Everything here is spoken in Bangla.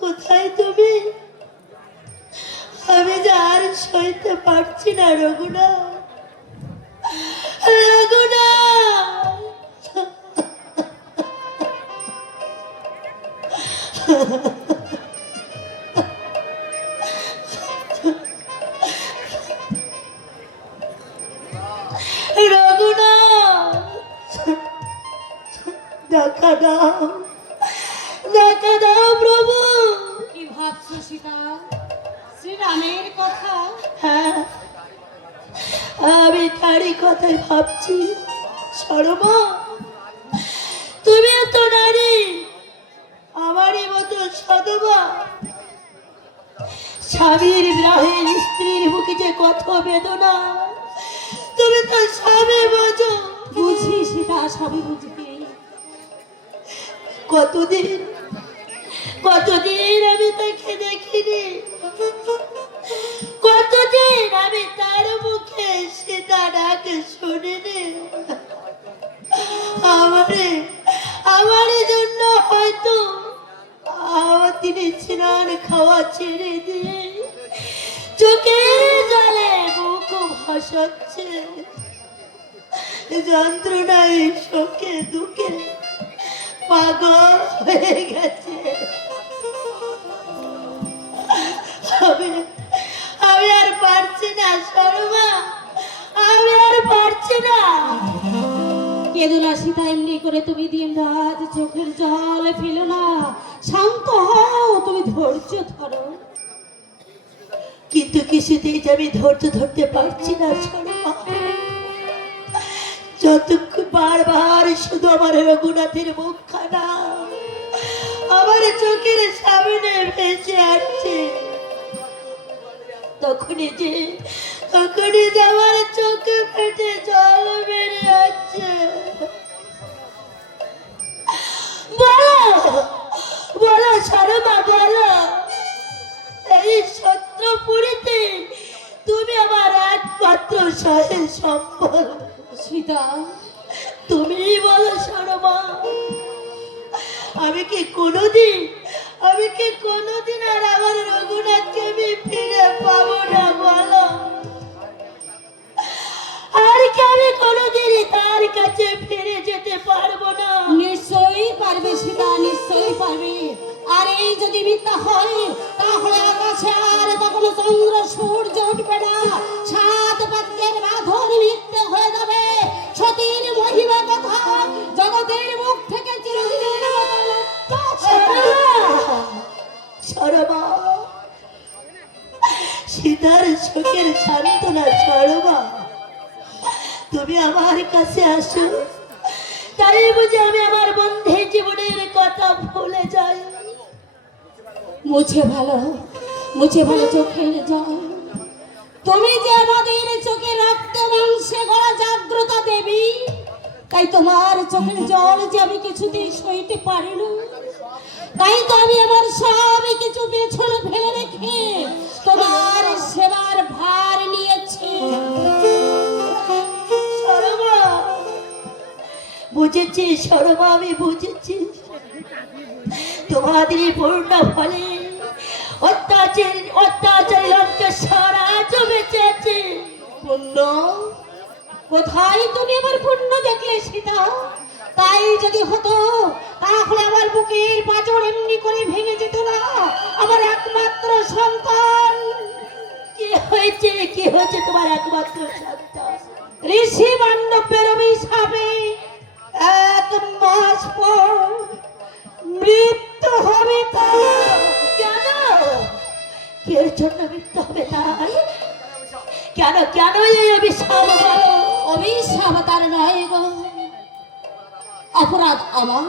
কোথায় তুমি? আমি যে আর সইতে পারছি না রঘুনা, রঘুনা। রঘুনা, দেখা দাও, দেখা দাও প্রভু। কি ভাবছো সীতা? শ্রীরামের কথা? হ্যাঁ, আমি তারই কথাই ভাবছি। সরমা, তুমি তো নারী, আমারই মতো সদমা। স্বামীর বিরহে স্ত্রীর বুকে যে কত বেদনা, তুমি তো স্বামী বোঝো। বুঝি সীতা, সবই বুঝি। কতদিন কতদিন আমি তাকে দেখিনি, কতদিন আমি তার মুখে সীতা ডাক শুনিনি। আমারই জন্য হয়তো তিনি স্নান খাওয়া ছেড়ে দিয়ে চোখের জলে বুক ভাসাচ্ছে। যন্ত্রণায় শোকে দুঃখে পাগল হয়ে গেছে। আমি আর পারছি না শর্মা, আমি আর পারছি না। কেঁদো না সীতা, এমনি করে তুমি দিন রাত চোখের জল ফেলো না। শান্ত হও, তুমি ধৈর্য ধরো। কিন্তু কিছুতেই যে আমি ধৈর্য ধরতে পারছি না শর্মা। যতক্ষণ বারবার শুধু আমার রঘুনাথের মুখখানা আমার চোখের সামনে ভেসে আসছে, তখনই যে আমার চোখে ফেটে জল বেরিয়ে আসছে। বলো বলো শর্মা, বলো, এই শত্রুপুরীতে তুমি আমার একমাত্র সহায় সম্বল। সীতা, তুমি বলো শর্মা, আমি কি কোনোদিন আর আমার রঘুনাথকে আমি ফিরে পাবো না? বলো, আর কি আমি কোনোদিন তার কাছে ফিরে যেতে পারবো না? নিশ্চয়ই পারবে সীতা, নিশ্চয়ই পারবে। আর এই যদি মিথ্যা হয়, তাহলে আকাশে আর কখনো চন্দ্র সূর্য উঠবে না। সাত পাত্রের বাঁধন মিথ্যে হয়ে যাবে। সতীর মহিমা কথা জগতের মুখ থেকে চিরদিনের মতো লুপ্ত হবে। শর্মা, সীতার শোকের সান্ত্বনা শর্মা, তুমি আমার কাছে আসো, তাই বুঝে আমি আমার বন্ধের জীবনের কথা ভুলে যাই। মুছে ভালো চোখের জল। তুমি যে আমাদের চোখে রক্ত মাংসে গড়া জাগ্রতা দেবী, তাই তোমার চোখের জল যে আমি কিছুতেই সইতে পারি না। তাই তো আমি আমার সব কিছু পেছনে ফেলে রেখে তোমার সেবার ভার নিয়েছি। শর্মা, বুঝেছি শর্মা, আমি বুঝেছি। তোমাদের পূর্ণ ফলে অত্যাচারী লঙ্কেশ্বর আজও বেঁচে আছে। পুণ্য কোথায় তুমি আমার পুণ্য দেখলে সীতা? তাই যদি হতো, তাহলে আমার বুকের পাঁজর এমনি করে ভেঙে যেত না। আমার একমাত্র সন্তান। কি হয়েছে তোমার একমাত্র সন্তান? পাণ্ডবের অভিশাপে 1 মাস পর মৃত্যু হবে তার। কেন এর জন্য মৃত্যু হবে তার? কেন কেন এই অভিশাপ? অভিশাপ তার নয় গো, অপরাধ আমার।